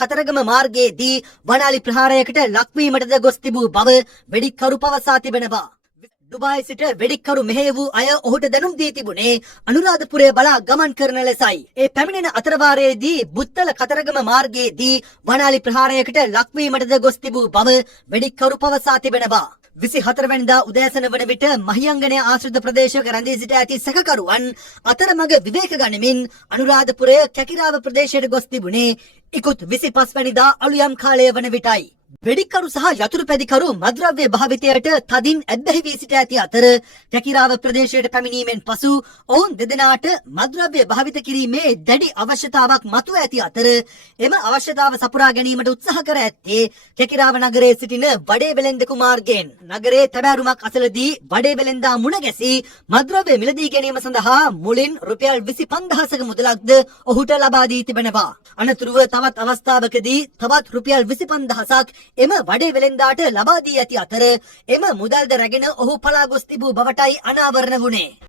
කතරගම මාර්ගයේදී වනාලි ප්‍රහාරයකට ලක්වීමටද ගොස් තිබූ බව වෙඩික්කරු පවසා තිබෙනවා. දුබායි සිට වෙඩික්කරු මෙහෙය වූ අය ඔහුට දැනුම් දී තිබුණේ අනුරාධපුරය බලා ගමන් කරන ලෙසයි. ඒ පැමිණෙන අතරවාරයේදී බුත්තල කතරගම මාර්ගයේදී වනාලි ප්‍රහාරයකට ලක්වීමටද ගොස් තිබූ බව වෙඩික්කරු පවසා තිබෙනවා. 24 වෙනිදා උදෑසන වන විට මහියංගනය ආශ්‍රිත ප්‍රදේශයක රැඳී සිට ඇති සැකකරුවන් අතරමඟ විවේක ගනිමින් අනුරාධපුරය කැකිරාව ප්‍රදේශයට ගොස් තිබුණේ ඉකුත් 25 වෙනිදා අලුයම් කාලය වන විටයි. වෙඩික්කරු සහ යතුරු පැදිකරු මද්‍රව්‍ය භාවිතයට තදින් ඇබ්බැහි වී සිට ඇති අතර කැකිරාව ප්‍රදේශයට පැමිණීමෙන් පසු ඔවුන් දෙදෙනාට මද්‍රව්‍ය භාවිත කිරීමේ දැඩි අවශ්‍යතාවක් මතුව ඇති අතර එම අවශ්‍යතාව සපුරා ගැනීමට උත්සාහ කර ඇත්තේ කැකිරාව නගරයේ සිටින වඩේ වෙළෙන්දකු මාර්ගයෙන්. නගරයේ තැබෑරුමක් අසලදී වඩේ වෙළෙන්දා මුණ ගැසී මද්‍රව්‍ය මිලදී ගැනීම සඳහා මුලින් රුපියල් 25000ක මුදලක්ද ඔහුට ලබා දී තිබෙනවා. අනතුරුව තවත් අවස්ථාවකදී තවත් රුපියල් 25000ක් එම වඩේ වෙළෙන්දාට ලබා දී ඇති අතර එම මුදල්ද රැගෙන ඔහු පලා ගොස් තිබූ බවටයි අනාවරණ වුණේ.